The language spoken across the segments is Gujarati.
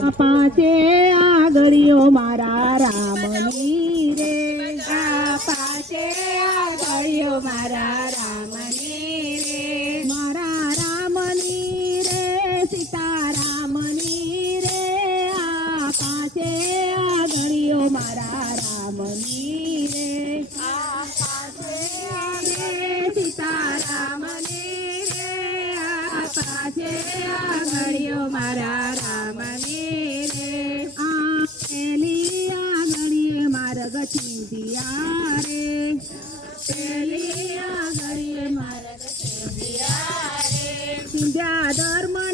પાંચે આગળીઓ મારા રામની રે. આ પાંચે આગળીઓ મારા રામની રે. મારા રામની રે સીતારામની રે. આ પાંચે આગળીઓ મારા રામની રે. આ પાંચે રે રે. આ ચિંધ્યા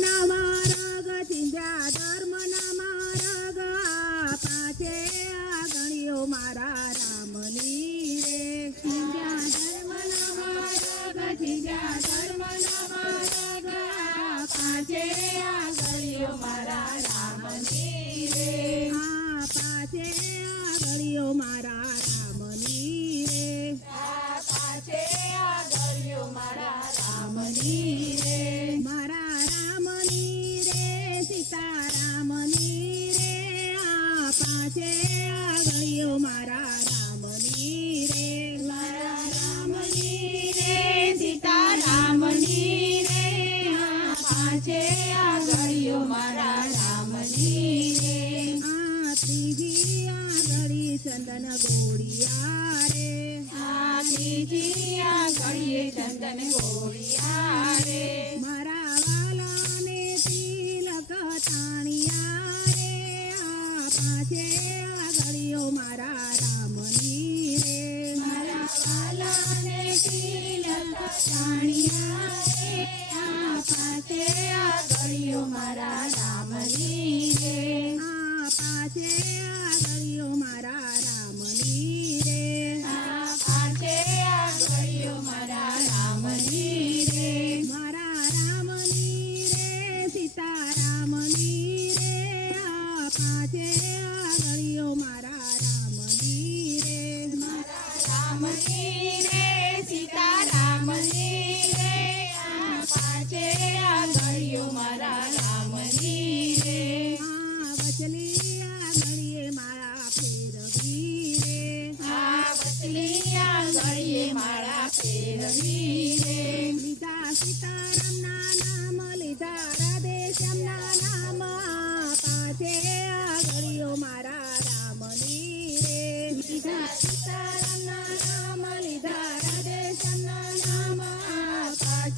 ચંદન ગોળિયા રે. મારા વાલાને તિલક તાણિયા રે. આ પાંચે આગળીઓ મારા રામની રે. મારા વાલાને તિલક તાણિયા રામની રે સીતારામની રે આ પાંચે આગળીઓ મારા રામની રે. આ વચલી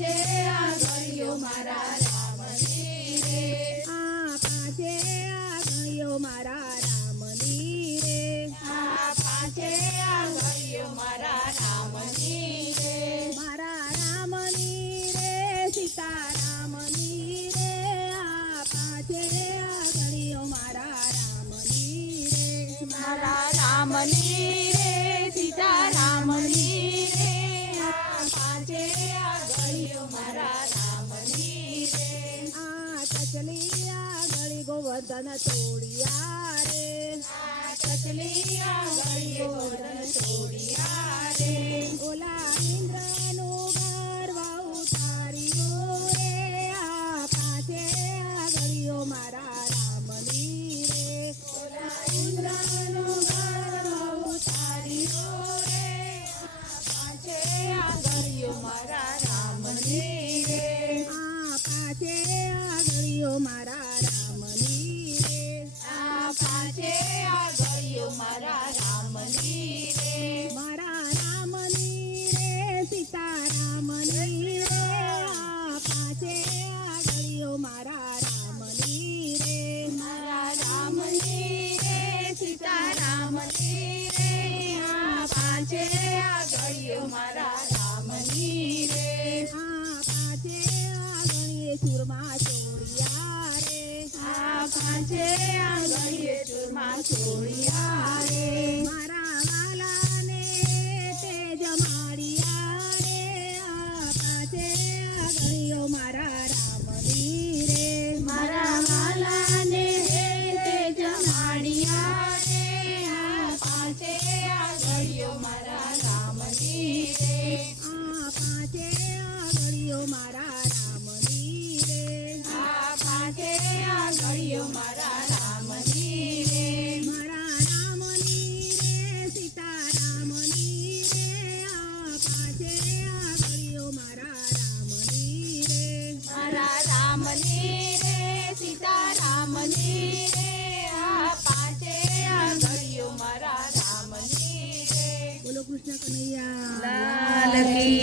પાંચે આગળીઓ મારા રામની રે આ રે આ આગળીઓ મારા રામની રે સીતારામની રે આ આગળીઓ મારા રામની રે મારા રામની રે આ પાંચે આગળીઓ મારા રામની રે આ કચલી આગળી ગોવર્ધન તોડિયા રે. આ કચલી ગોવર્ધન તોડિયા રે. ઓલા મારા રામની રે. આ પાંચે આંગળીઓ મારા રામની રે. મારા રામની રે સીતા રામની રે. આ કૃષ્ણ કનૈયા. લાલ કી